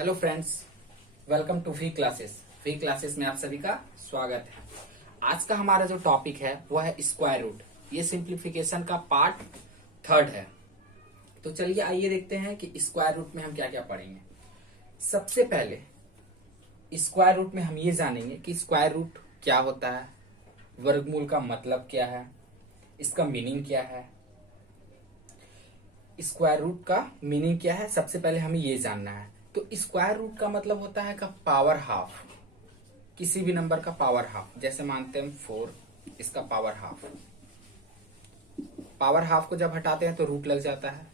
Hello friends, welcome to V classes में आप सभी का स्वागत है। आज का हमारा जो टॉपिक है वो है स्क्वायर रूट। ये सिंप्लीफिकेशन का पार्ट थर्ड है। तो चलिए आइए देखते हैं कि स्क्वायर रूट में हम क्या क्या पढ़ेंगे। सबसे पहले स्क्वायर रूट में हम ये जानेंगे कि स्क्वायर रूट क्या होता है, वर्गमूल का मतलब क्या है, इसका मीनिंग क्या है। स्क्वायर रूट का मीनिंग क्या है, सबसे पहले हमें ये जानना है। तो स्क्वायर रूट का मतलब होता है का पावर हाफ, किसी भी नंबर का पावर हाफ। जैसे मानते हैं 4, इसका पावर हाफ। पावर हाफ को जब हटाते हैं तो रूट लग जाता है,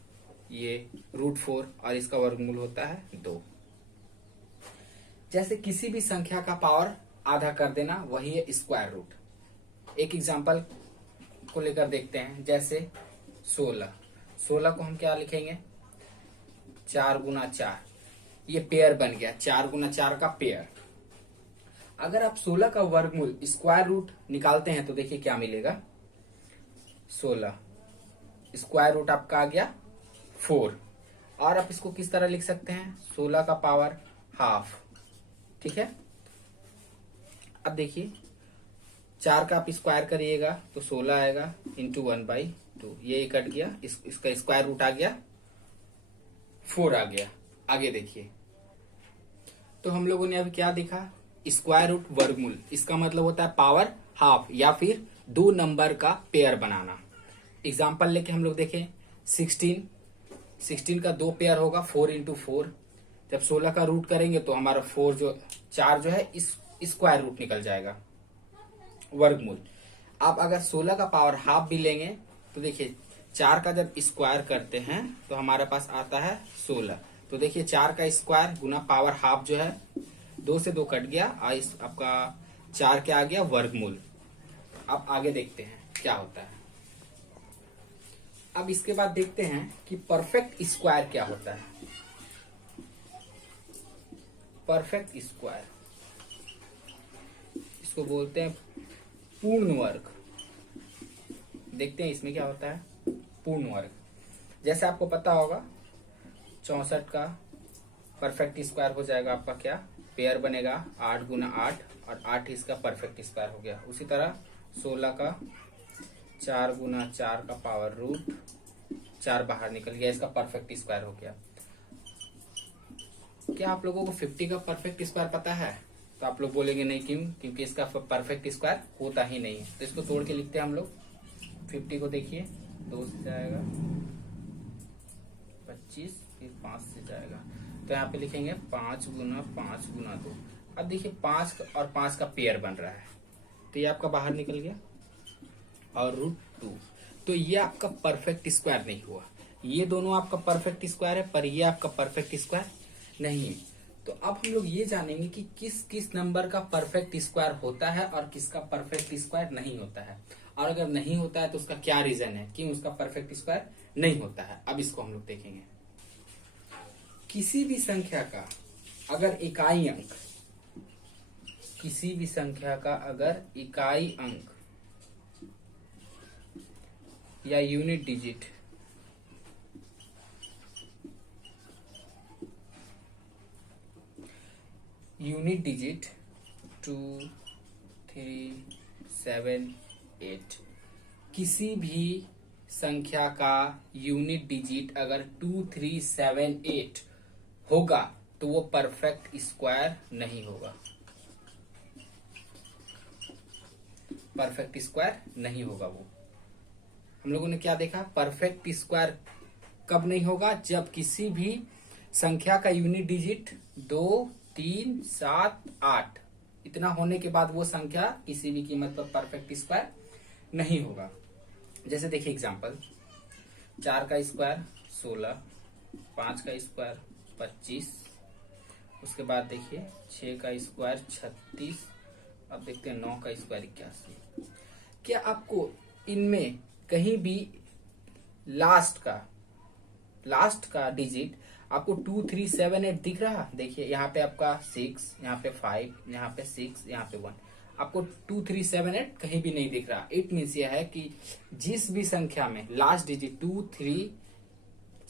ये √4, और इसका वर्गमूल होता है 2। जैसे किसी भी संख्या का पावर आधा कर देना, वही है स्क्वायर रूट। एक एग्जांपल को लेकर देखते हैं। जैसे 16 को हम क्या लिखेंगे, 4 गुना 4। ये पेयर बन गया, 4 गुना 4 का पेयर। अगर आप 16 का वर्गमूल स्क्वायर रूट निकालते हैं तो देखिए क्या मिलेगा। 16 स्क्वायर रूट आपका आ गया 4। और आप इसको किस तरह लिख सकते हैं, 16 का पावर हाफ। ठीक है। अब देखिए 4 का आप स्क्वायर करिएगा तो 16 आएगा इंटू 1/2। ये कट गया, इसका स्क्वायर रूट आ गया 4 आ गया। आगे देखिए, तो हम लोगों ने अभी क्या देखा, स्क्वायर रूट वर्गमूल। इसका मतलब होता है पावर हाफ या फिर दो नंबर का पेयर बनाना। एग्जाम्पल लेके हम लोग देखें, 16 का दो पेयर होगा, 4 इंटू 4। जब 16 का रूट करेंगे तो हमारा 4 जो है इस स्क्वायर रूट निकल जाएगा, वर्गमूल। आप अगर 16 का पावर हाफ भी लेंगे तो देखिए 4 का जब स्क्वायर करते हैं तो हमारे पास आता है 16। तो देखिए 4 का स्क्वायर गुना पावर हाफ जो है, 2 से 2 कट गया, आपका 4 क्या आ गया, वर्गमूल। अब आगे देखते हैं क्या होता है। अब इसके बाद देखते हैं कि परफेक्ट स्क्वायर क्या होता है। परफेक्ट स्क्वायर, इसको बोलते हैं पूर्ण वर्ग। देखते हैं इसमें क्या होता है, पूर्ण वर्ग। जैसे आपको पता होगा 64 का परफेक्ट स्क्वायर हो जाएगा आपका क्या, पेयर बनेगा 8 गुना 8, और 8 इसका परफेक्ट स्क्वायर हो गया। उसी तरह 16 का 4 गुना 4 का पावर रूट 4 बाहर निकल गया, इसका परफेक्ट स्क्वायर हो गया। क्या आप लोगों को 50 का परफेक्ट स्क्वायर पता है? तो आप लोग बोलेंगे नहीं, क्यों? क्योंकि इसका परफेक्ट स्क्वायर होता ही नहीं है। तो इसको तोड़ के लिखते हैं हम लोग। 50 को देखिए 2 से जाएगा 25, फिर 5 से जाएगा, तो यहाँ पे लिखेंगे 5 गुना 5 गुना 2। अब देखिए 5 और 5 का पेयर बन रहा है, तो ये आपका बाहर निकल गया, और √2। तो ये आपका परफेक्ट स्क्वायर नहीं हुआ। ये दोनों आपका परफेक्ट स्क्वायर है, पर ये आपका परफेक्ट स्क्वायर नहीं है। तो अब हम लोग ये जानेंगे कि किस किस नंबर का परफेक्ट स्क्वायर होता है और किसका परफेक्ट स्क्वायर नहीं होता है, और अगर नहीं होता है तो उसका क्या रीजन है कि उसका परफेक्ट स्क्वायर नहीं होता है। अब इसको हम लोग देखेंगे। किसी भी संख्या का अगर इकाई अंक, किसी भी संख्या का अगर इकाई अंक या यूनिट डिजिट यूनिट डिजिट 2, 3, 7, 8, किसी भी संख्या का यूनिट डिजिट अगर 2, 3, 7, 8 होगा तो वो परफेक्ट स्क्वायर नहीं होगा। परफेक्ट स्क्वायर नहीं होगा वो। हम लोगों ने क्या देखा, परफेक्ट स्क्वायर कब नहीं होगा, जब किसी भी संख्या का यूनिट डिजिट 2, 3, 7, 8 इतना होने के बाद वो संख्या किसी भी कीमत पर परफेक्ट स्क्वायर नहीं होगा। जैसे देखिए एग्जांपल, 4 का स्क्वायर 16, 5 का स्क्वायर 25, उसके बाद देखिए 6 का स्क्वायर 36, अब देखते हैं 9 का स्क्वायर 81। क्या आपको इनमें कहीं भी लास्ट का डिजिट आपको 2, 3, 7, 8 दिख रहा? देखिए यहाँ पे आपका 6, यहाँ पे 5, यहाँ पे 6, यहाँ पे 1, आपको 2, 3, 7, 8 कहीं भी नहीं दिख रहा। इट मीन्स यह है कि जिस भी संख्या में लास्ट डिजिट 2, 3,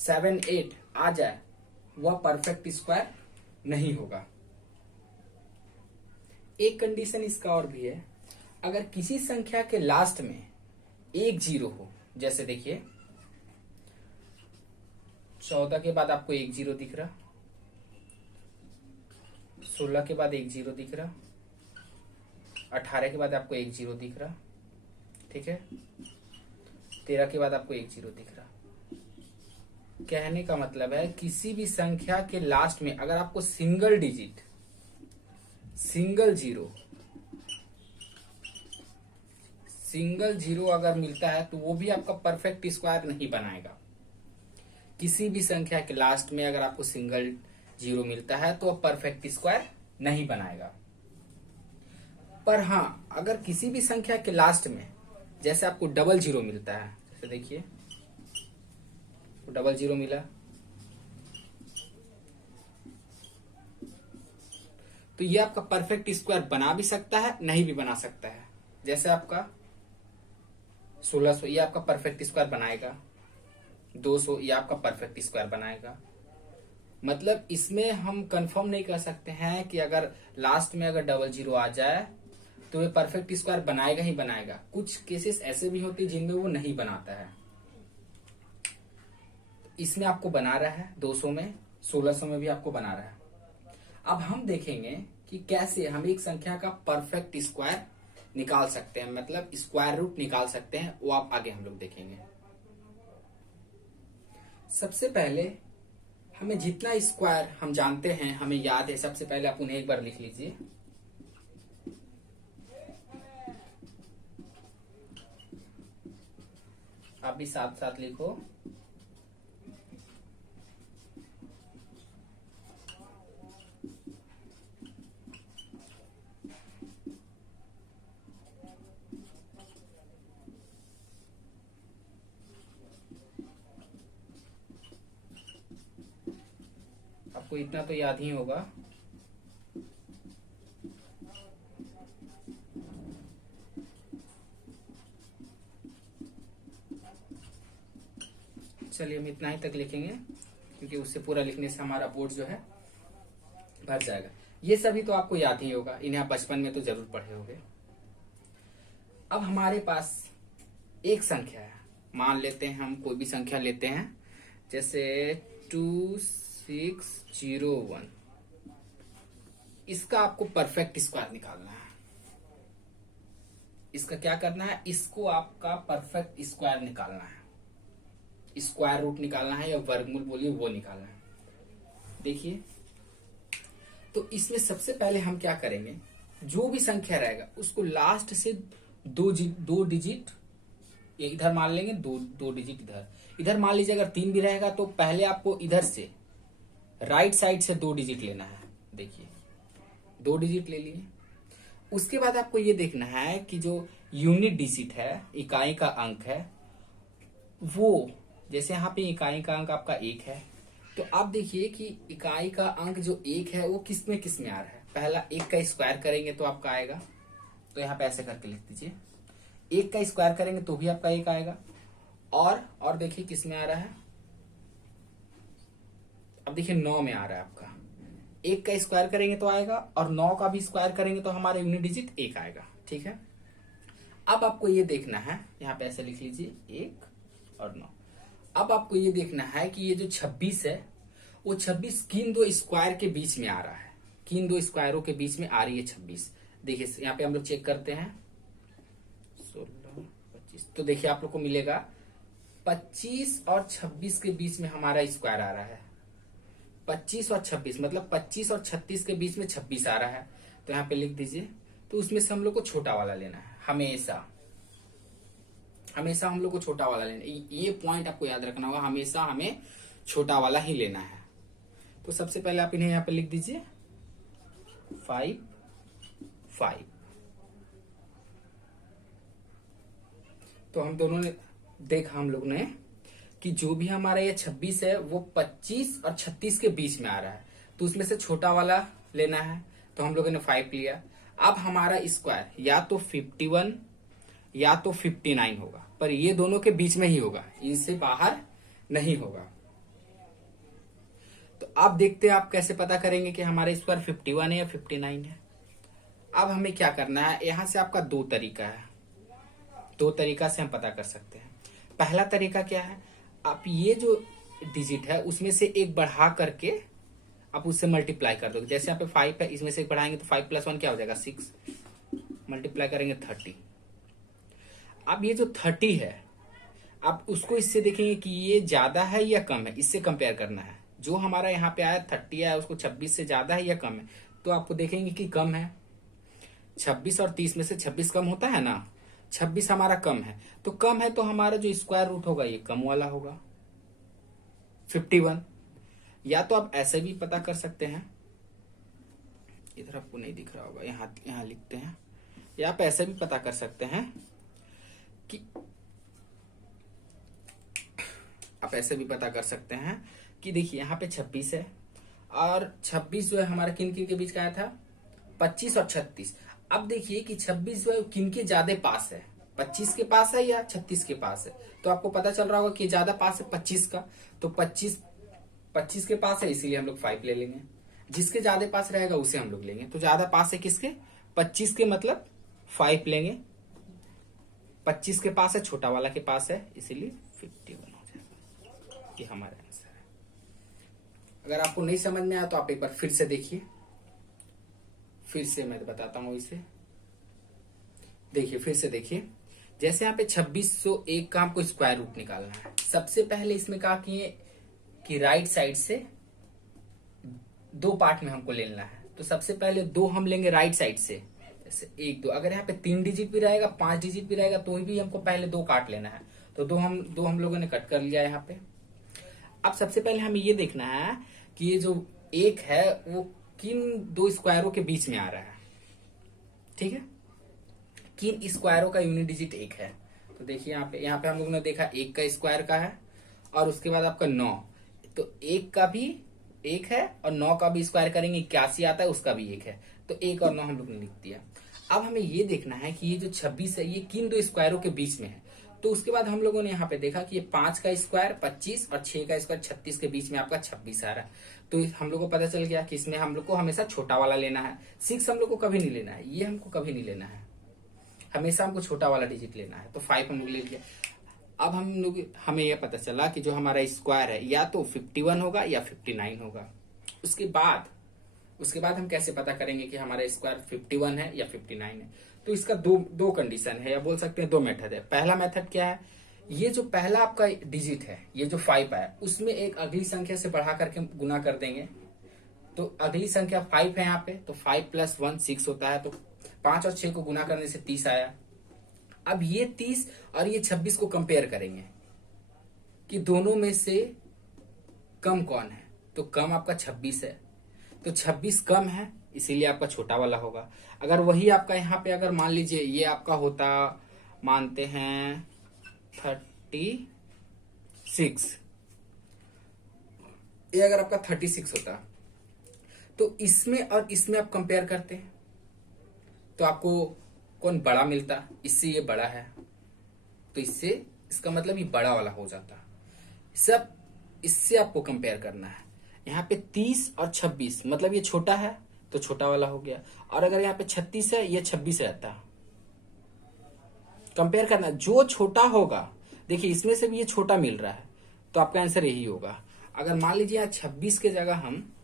7, 8 आ जाए वह परफेक्ट स्क्वायर नहीं होगा। एक कंडीशन इसका और भी है, अगर किसी संख्या के लास्ट में एक जीरो हो, जैसे देखिए 14 के बाद आपको एक जीरो दिख रहा, 16 के बाद एक जीरो दिख रहा, 18 के बाद आपको एक जीरो दिख रहा, ठीक है, 13 के बाद आपको एक जीरो दिख रहा। कहने का मतलब है किसी भी संख्या के लास्ट में अगर आपको सिंगल डिजिट, सिंगल जीरो अगर मिलता है तो वो भी आपका परफेक्ट स्क्वायर नहीं बनाएगा। किसी भी संख्या के लास्ट में अगर आपको सिंगल जीरो मिलता है तो परफेक्ट स्क्वायर नहीं बनाएगा। पर हाँ, अगर किसी भी संख्या के लास्ट में जैसे आपको डबल जीरो मिलता है, जैसे देखिए तो डबल जीरो मिला, तो ये आपका परफेक्ट स्क्वायर बना भी सकता है, नहीं भी बना सकता है। जैसे आपका 1600 ये आपका परफेक्ट स्क्वायर बनाएगा, 200 ये आपका परफेक्ट स्क्वायर बनाएगा। मतलब इसमें हम कंफर्म नहीं कर सकते हैं कि अगर लास्ट में अगर डबल जीरो आ जाए तो ये परफेक्ट स्क्वायर बनाएगा ही बनाएगा। कुछ केसेस ऐसे भी होते हैं जिनमें वो नहीं बनाता है। इसमें आपको बना रहा है 200 में, 1600 में भी आपको बना रहा है। अब हम देखेंगे कि कैसे हम एक संख्या का परफेक्ट स्क्वायर निकाल सकते हैं, मतलब स्क्वायर रूट निकाल सकते हैं, वो आप आगे हम लोग देखेंगे। सबसे पहले हमें जितना स्क्वायर हम जानते हैं, हमें याद है, सबसे पहले आप उन्हें एक बार लिख लीजिए। आप भी साथ साथ लिखो। आपको इतना तो याद ही होगा। चलिए हम इतना ही तक लिखेंगे क्योंकि उससे पूरा लिखने से हमारा बोर्ड जो है भर जाएगा। ये सभी तो आपको याद ही होगा, इन्हें आप बचपन में तो जरूर पढ़े होंगे। अब हमारे पास एक संख्या है, मान लेते हैं हम कोई भी संख्या लेते हैं, जैसे 2601। इसका आपको परफेक्ट स्क्वायर निकालना है। इसका क्या करना है, इसको आपका परफेक्ट स्क्वायर निकालना है, स्क्वायर रूट निकालना है या वर्गमूल बोलिए वो निकालना है। देखिए तो इसमें सबसे पहले हम क्या करेंगे, जो भी संख्या रहेगा उसको लास्ट से दो डिजिट इधर मान लेंगे, दो डिजिट इधर मान लीजिए। अगर 3 भी रहेगा तो पहले आपको इधर से राइट साइड से 2 डिजिट लेना है। देखिए 2 डिजिट ले लिए। उसके बाद आपको ये देखना है कि जो यूनिट डिजिट है, इकाई का अंक है, वो जैसे यहाँ पे इकाई का अंक आपका 1 है, तो आप देखिए कि इकाई का अंक जो 1 है वो किस में आ रहा है। पहला 1 का स्क्वायर करेंगे तो आपका आएगा, तो यहाँ पे ऐसे करके लिख दीजिए। 1 का स्क्वायर करेंगे तो भी आपका 1 आएगा। और देखिए किस में आ रहा है, अब देखिए 9 में आ रहा है आपका। 1 का स्क्वायर करेंगे तो आएगा और 9 का भी स्क्वायर करेंगे तो हमारा यूनिट डिजिट 1 आएगा। ठीक है, अब आपको ये देखना है, यहाँ पे ऐसे लिख लीजिए 1 और 9। अब आपको ये देखना है कि ये जो 26 है वो 26 किन दो स्क्वायर के बीच में आ रहा है, किन दो स्क्वायरों के बीच में आ रही है 26। देखिए यहाँ पे हम लोग चेक करते हैं 16 25, तो देखिए आप लोग को मिलेगा 25 और 26 के बीच में हमारा स्क्वायर आ रहा है। 25 और 26 मतलब 25 और 36 के बीच में 26 आ रहा है, तो यहाँ पे लिख दीजिए। तो उसमें से हम लोग को छोटा वाला लेना है, हमेशा हम लोग को छोटा वाला लेना है। ये पॉइंट आपको याद रखना होगा, हमेशा हमें छोटा वाला ही लेना है। तो सबसे पहले आप इन्हें यहाँ पे लिख दीजिए 5 5। तो हम दोनों ने देखा, हम लोग ने कि जो भी हमारा ये 26 है वो 25 और 36 के बीच में आ रहा है, तो उसमें से छोटा वाला लेना है। तो हम लोगों ने 5 लिया। अब हमारा स्क्वायर या तो 51 या तो 59 होगा, पर ये दोनों के बीच में ही होगा, इनसे बाहर नहीं होगा। तो अब देखते हैं आप कैसे पता करेंगे कि हमारा स्क्वायर 51 है या 59 है। अब हमें क्या करना है, यहां से आपका दो तरीका है, दो तरीका से हम पता कर सकते हैं। पहला तरीका क्या है, आप ये जो डिजिट है उसमें से एक बढ़ा करके आप उससे मल्टीप्लाई कर दोगे। जैसे यहाँ पे 5 है, इसमें से एक बढ़ाएंगे तो 5 + 1 क्या हो जाएगा 6, मल्टीप्लाई करेंगे 30। अब ये जो 30 है आप उसको इससे देखेंगे कि ये ज्यादा है या कम है, इससे कंपेयर करना है। जो हमारा यहाँ पे आया 30 आया उसको 26 से ज्यादा है या कम है, तो आपको देखेंगे कि कम है। 26 और 30 में से 26 कम होता है ना, 26 हमारा कम है, तो कम है तो हमारा जो स्क्वायर रूट होगा ये कम वाला होगा 51। या तो आप ऐसे भी पता कर सकते हैं, इधर आपको नहीं दिख रहा होगा, यहाँ लिखते हैं, या आप ऐसे भी पता कर सकते हैं कि आप ऐसे भी पता कर सकते हैं कि देखिए यहाँ पे 26 है और 26 जो है हमारा किन किन के बीच का आया था 25 और 36। अब देखिए कि 26 जो है किन के ज्यादा पास है, 25 के पास है या 36 के पास है, तो आपको पता चल रहा होगा कि ज्यादा पास है 25 का, तो 25 के पास है इसीलिए हम लोग 5 ले लेंगे। जिसके ज्यादा पास रहेगा उसे हम लोग लेंगे, तो ज्यादा पास है किसके 25 के, मतलब 5 लेंगे। 25 के पास है, छोटा वाला के पास है, इसीलिए 51 हो जाएगा। ये हमारा आंसर है। अगर आपको नहीं समझ में आया तो आप एक बार फिर से देखिए, फिर से मैं बताता हूं इसे, देखिए फिर से देखिए। जैसे यहाँ पे 2601 का हमको स्क्वायर रूट निकालना है। सबसे पहले इसमें कहा कि राइट साइड से दो पार्ट में हमको लेना है, तो सबसे पहले दो हम लेंगे राइट साइड से, जैसे 1 2। अगर यहाँ पे 3 डिजिट भी रहेगा 5 डिजिट भी रहेगा तो भी हमको पहले दो काट लेना है, तो दो हम लोगों ने कट कर लिया यहाँ पे। अब सबसे पहले हमें ये देखना है कि ये जो 1 है वो किन दो स्क्वायरों के बीच में आ रहा है, ठीक है, किन स्क्वायरों का यूनिट डिजिट 1 है। तो देखिए यहाँ पे हम लोगों ने देखा 1 का स्क्वायर का है और उसके बाद आपका 9, तो 1 का भी 1 है और 9 का भी स्क्वायर करेंगे 81 आता है, उसका भी 1 है, तो 1 और 9 हम लोग ने लिख दिया। अब हमें ये देखना है कि ये जो 26 है ये किन दो स्क्वायरों के बीच में है। तो उसके बाद हम लोगों ने यहाँ पे देखा कि ये 5 का स्क्वायर 25 और 6 का स्क्वायर 36 के बीच में आपका 26 आ रहा है। तो हम लोग को पता चल गया कि इसमें हम लोग को हमेशा छोटा वाला लेना है। 6 हम लोग को कभी नहीं लेना है, ये हमको कभी नहीं लेना है, हमेशा हमको छोटा वाला डिजिट लेना है। तो 5 हम लोग ले लिया। अब हमें यह पता चला कि जो हमारा स्क्वायर है या तो 51 होगा या 59 होगा। उसके बाद हम कैसे पता करेंगे कि हमारा स्क्वायर 51 है या 59 है। तो इसका दो कंडीशन है, या बोल सकते हैं दो मेथड है। पहला मेथड क्या है, ये जो पहला आपका डिजिट है ये जो 5 है उसमें एक अगली संख्या से बढ़ा करके गुना कर देंगे, तो अगली संख्या 5 है यहाँ पे, तो 5 + 1 6 होता है, तो 5 और 6 को गुना करने से 30 आया। अब ये 30 और ये 26 को कंपेयर करेंगे कि दोनों में से कम कौन है, तो कम आपका 26 है, तो 26 कम है इसीलिए आपका छोटा वाला होगा। अगर वही आपका यहाँ पे अगर मान लीजिए ये आपका होता, मानते हैं 36, ये अगर आपका 36 होता तो इसमें और इसमें आप कंपेयर करते तो आपको कौन बड़ा मिलता, इससे ये बड़ा है तो इससे इसका मतलब ये बड़ा वाला हो जाता। सब इससे आपको कंपेयर करना है। यहाँ पे 30 और 26 मतलब ये छोटा है तो छोटा वाला हो गया, और अगर यहाँ पे 36 है ये 26 रहता, कंपेयर करना जो छोटा होगा। देखिए इसमें से भी ये छोटा मिल रहा है तो आपका आंसर यही होगा। अगर मान लीजिए यहाँ 26 के जगह हम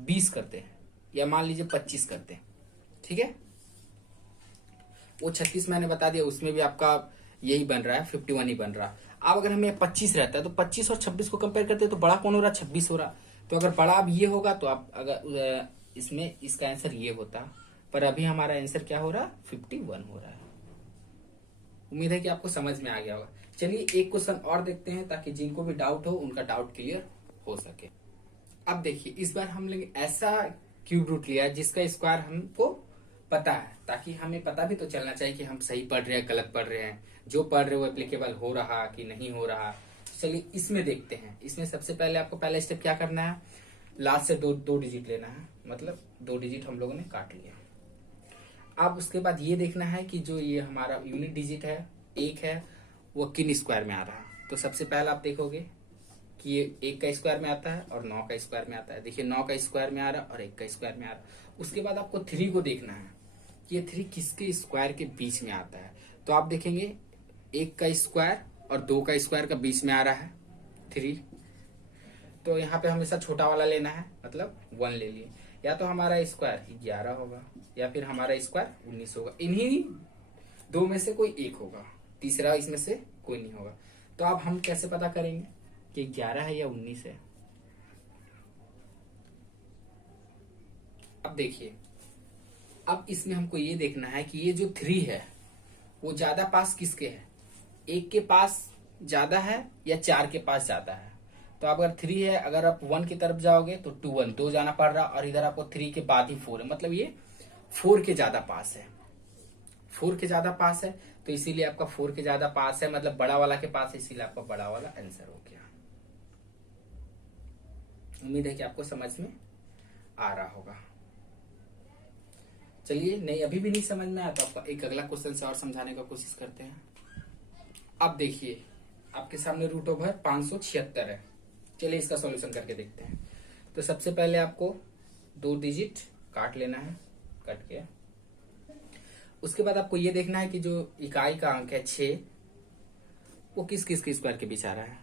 20 करते हैं या मान लीजिए 25 करते हैं, ठीक है, वो 36 मैंने बता दिया उसमें भी आपका यही बन रहा है 51 ही बन रहा। अब अगर हमें 25 रहता है तो 25 और 26 को कंपेयर करते हैं तो बड़ा कौन हो रहा, 26 हो रहा। तो अगर बड़ा अब ये होगा तो आप अगर इसमें इसका आंसर ये होता, पर अभी हमारा आंसर क्या हो रहा 51 हो रहा है। उम्मीद है कि आपको समझ में आ गया होगा। चलिए एक क्वेश्चन और देखते हैं ताकि जिनको भी डाउट हो उनका डाउट क्लियर हो सके। अब देखिए इस बार हम लोग ऐसा क्यूब रूट लिया जिसका स्क्वायर हमको पता है, ताकि हमें पता भी तो चलना चाहिए कि हम सही पढ़ रहे हैं गलत पढ़ रहे हैं, जो पढ़ रहे हो एप्लीकेबल हो रहा कि नहीं हो रहा। चलिए इसमें देखते हैं। इसमें सबसे पहले आपको पहला स्टेप क्या करना है, लास्ट से दो डिजिट लेना है, मतलब 2 डिजिट हम लोगों ने काट लिया। अब उसके बाद ये देखना है कि जो ये हमारा यूनिट डिजिट है 1 है वो किन स्क्वायर में आ रहा है। तो सबसे पहले आप देखोगे कि ये 1 का स्क्वायर में आता है और 9 का स्क्वायर में आता है। देखिए 9 का स्क्वायर में आ रहा है और 1 का स्क्वायर में आ रहा है। उसके बाद आपको 3 को देखना है कि ये 3 किसके स्क्वायर के बीच में आता है। तो आप देखेंगे 1 का स्क्वायर और 2 का स्क्वायर का बीच में आ रहा है 3। तो यहाँ पे हमेशा छोटा वाला लेना है, मतलब 1 ले लिए। या तो हमारा स्क्वायर 11 होगा या फिर हमारा स्क्वायर 19 होगा। इन्हीं दो में से कोई एक होगा, तीसरा इसमें से कोई नहीं होगा। तो अब हम कैसे पता करेंगे कि 11 है या 19 है? अब देखिए, अब इसमें हमको ये देखना है कि ये जो 3 है वो ज्यादा पास किसके है, 1 के पास ज्यादा है या 4 के पास ज्यादा है। तो अगर 3 है, अगर आप 1 की तरफ जाओगे तो 2 1 2 जाना पड़ रहा, और इधर आपको 3 के बाद ही 4 है, मतलब ये 4 के ज्यादा पास है। 4 के ज्यादा पास है तो इसीलिए आपका 4 के ज्यादा पास है, मतलब बड़ा वाला के पास है, इसीलिए आपका बड़ा वाला आंसर हो गया। उम्मीद है कि आपको समझ में आ रहा होगा। चलिए, नहीं अभी भी नहीं समझ में आया तो आपका एक अगला क्वेश्चन से और समझाने का कोशिश करते हैं। अब देखिए आपके सामने रूट ओवर 576 है। चलिए इसका सॉल्यूशन करके देखते हैं। तो सबसे पहले आपको 2 डिजिट काट लेना है, कट के उसके बाद आपको ये देखना है कि जो इकाई का अंक है 6 वो किस किस के स्क्वायर के बीच आ रहा है,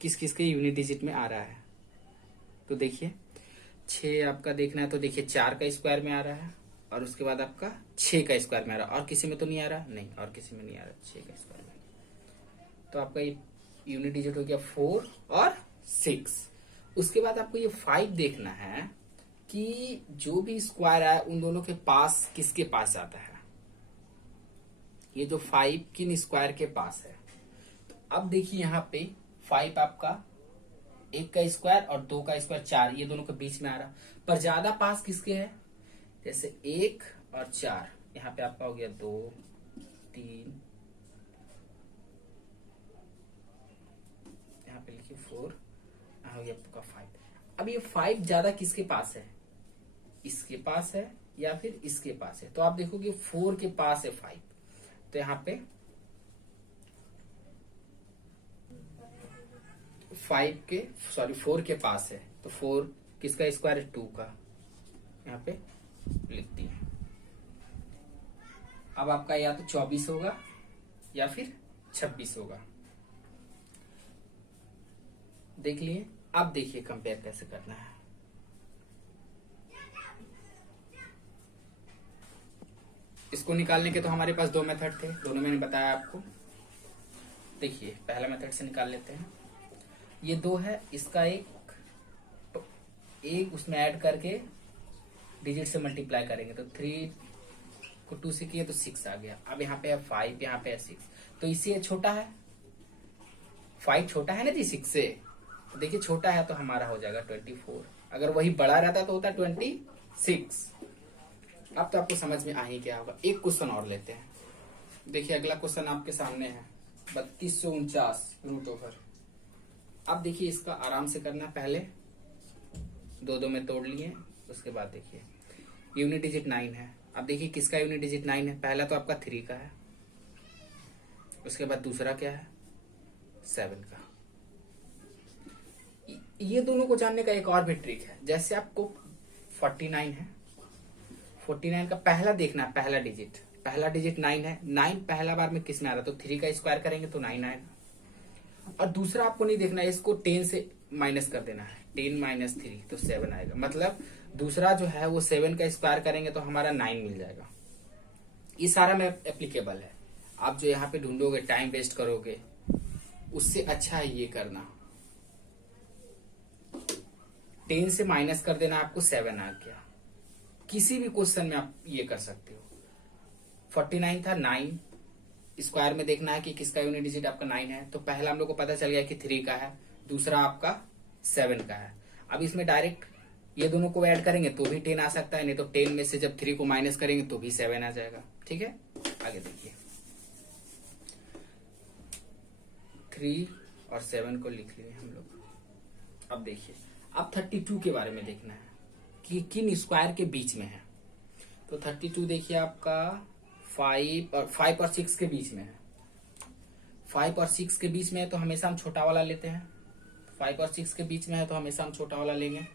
किस किस के यूनिट डिजिट में आ रहा है। तो देखिए 6 आपका देखना है, तो देखिए 4 का स्क्वायर में आ रहा है और उसके बाद आपका 6 का स्क्वायर में आ रहा है। और किसी में तो नहीं आ रहा, नहीं और किसी में नहीं आ रहा 6 का स्क्वायर में। तो आपका ये यूनिट डिजिट हो गया 4 और 6। उसके बाद आपको ये 5 देखना है कि जो भी स्क्वायर है उन दोनों के पास किसके पास जाता है। ये जो 5 किन स्क्वायर के पास है। तो अब देखिए यहाँ पे 5 आपका 1 का स्क्वायर और 2 का स्क्वायर 4, ये दोनों के बीच में आ रहा, पर ज्यादा पास किसके है, जैसे 1 और 4। यहाँ पे आपका हो गया 2 3, यहाँ पे लिखिए 4, हो गया आपका 5। अब ये 5 ज्यादा किसके पास है, इसके पास है या फिर इसके पास है। तो आप देखोगे 4 के पास है 5, तो यहाँ पे 4 के पास है, तो 4 किसका स्क्वायर है, 2 का, यहाँ पे लिख दिए। अब आपका या तो 24 होगा या फिर 26 होगा। देख लिए। अब देखिए कंपेयर कैसे करना है। इसको निकालने के तो हमारे पास 2 मेथड थे, दोनों मैंने बताया आपको। देखिए पहला मेथड से निकाल लेते हैं। ये 2 है, इसका एक उसमें ऐड करके डिजिट से मल्टीप्लाई करेंगे, तो 3 को 2 से किए तो 6 आ गया। अब यहाँ पे है 5, यहाँ पे है 6, तो इससे छोटा है, 5 छोटा है ना जी 6 से, तो देखिए छोटा है तो हमारा हो जाएगा 24। अगर वही बड़ा रहता तो होता 26। अब तो आपको समझ में आ ही क्या होगा। एक क्वेश्चन और लेते हैं। देखिए अगला क्वेश्चन आपके सामने है 3249 रूट ओवर। अब देखिए इसका आराम से करना, पहले 2 में तोड़ लिए, उसके बाद देखिए यूनिट डिजिट 9 है। अब देखिए किसका यूनिट डिजिट 9 है, पहला तो आपका 3 का है, उसके बाद दूसरा क्या है 7 का। ये दोनों को जानने का एक और भी ट्रिक है। जैसे आपको 49 है, 49 का पहला देखना, पहला डिजिट 9 है। 9 पहला बार में किस में आ रहा, तो 3 का स्क्वायर करेंगे तो 9 आएगा। और दूसरा आपको नहीं देखना है, इसको 10 से माइनस कर देना है, 10 - 3 तो 7 आएगा। मतलब दूसरा जो है वो 7 का स्क्वायर करेंगे तो हमारा 9 मिल जाएगा। ये सारा में एप्लीकेबल है। आप जो यहाँ पे ढूंढोगे, टाइम वेस्ट करोगे, उससे अच्छा है ये करना। 10 से माइनस कर देना, आपको 7 आ गया। किसी भी क्वेश्चन में आप ये कर सकते हो। 49 था, 9 स्क्वायर में देखना है कि किसका यूनिट डिजिट आपका 9 है। तो पहला हम लोग को पता चल गया कि 3 का है, दूसरा आपका 7 का है। अब इसमें डायरेक्ट ये दोनों को ऐड करेंगे तो भी 10 आ सकता है, नहीं तो 10 में से जब 3 को माइनस करेंगे तो भी 7 आ जाएगा। ठीक है, आगे देखिए 3 और 7 को लिख लिए हम लोग। अब देखिए, अब 32 के बारे में देखना है कि किन स्क्वायर के बीच में है। तो 32 देखिए आपका 5 और 6 के बीच में है। 5 और 6 के बीच में है तो हमेशा हम छोटा वाला लेते हैं। 5 और 6 के बीच में है तो हमेशा हम छोटा वाला लेंगे।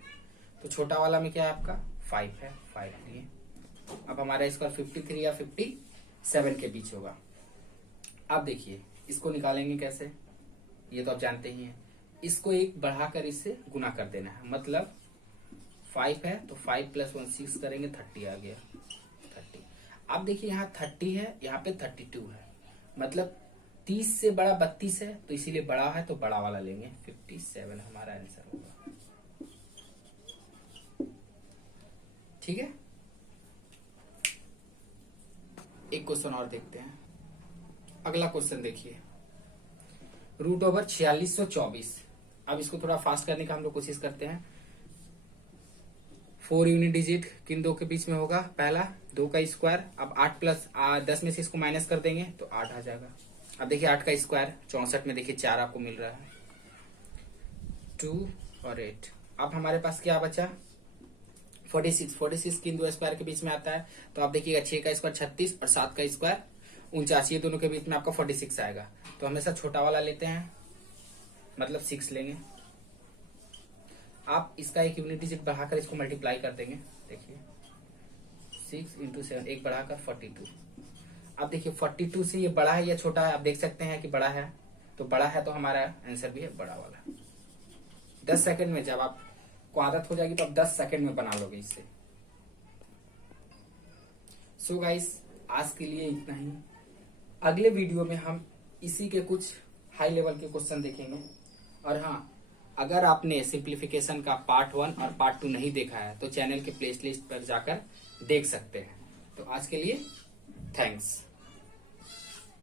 तो छोटा वाला में क्या है आपका 5 है, 5 लिए। अब हमारा स्क्वायर 53 या 57 के बीच होगा। अब देखिए इसको निकालेंगे कैसे, ये तो आप जानते ही हैं। इसको एक बढ़ाकर इससे गुना कर देना है, मतलब 5 है तो 5 + 1 6 करेंगे, 30 आ गया, 30। अब देखिए यहाँ 30 है, यहाँ पे 32 है, मतलब 30 से बड़ा 32 है, तो इसीलिए बड़ा है तो बड़ा वाला लेंगे। 57 हमारा आंसर होगा। ठीक है, एक क्वेश्चन और देखते हैं। अगला क्वेश्चन देखिए, √4624। अब इसको थोड़ा फास्ट करने का हम लोग कोशिश करते हैं। 4 यूनिट डिजिट किन दो के बीच में होगा, पहला 2 का स्क्वायर। अब 8 प्लस 10 में से इसको माइनस कर देंगे तो 8 आ जाएगा। अब देखिए 8 का स्क्वायर 64 में देखिए 4 आपको मिल रहा है, 2 और 8। अब हमारे पास क्या बचा 46 किन दो स्क्वायर के बीच में आता है, तो आप देखिएगा 6 का स्क्वायर 36 और 7 का स्क्वायर 49, ये दोनों के बीच में आपका 46 आएगा। तो हमेशा छोटा वाला लेते हैं, मतलब 6 लेंगे। आप इसका एक यूनिट डिजिट बढ़ाकर इसको मल्टीप्लाई कर देंगे, देखिए 6 × 7 एक बढ़ाकर 42। अब देखिए 42 से ये बड़ा है या छोटा है, आप देख सकते हैं कि बड़ा है, तो बड़ा है तो हमारा आंसर भी है बड़ा वाला। 10 सेकंड में, जब आपको आदत हो जाएगी तो आप 10 सेकंड में बना लोगे इससे। सो गाइस आज के लिए इतना ही। अगले वीडियो में हम इसी के कुछ हाई लेवल के क्वेश्चन देखेंगे। और हाँ, अगर आपने सिंप्लीफिकेशन का पार्ट 1 और पार्ट 2 नहीं देखा है तो चैनल के प्लेलिस्ट पर जाकर देख सकते हैं। तो आज के लिए थैंक्स।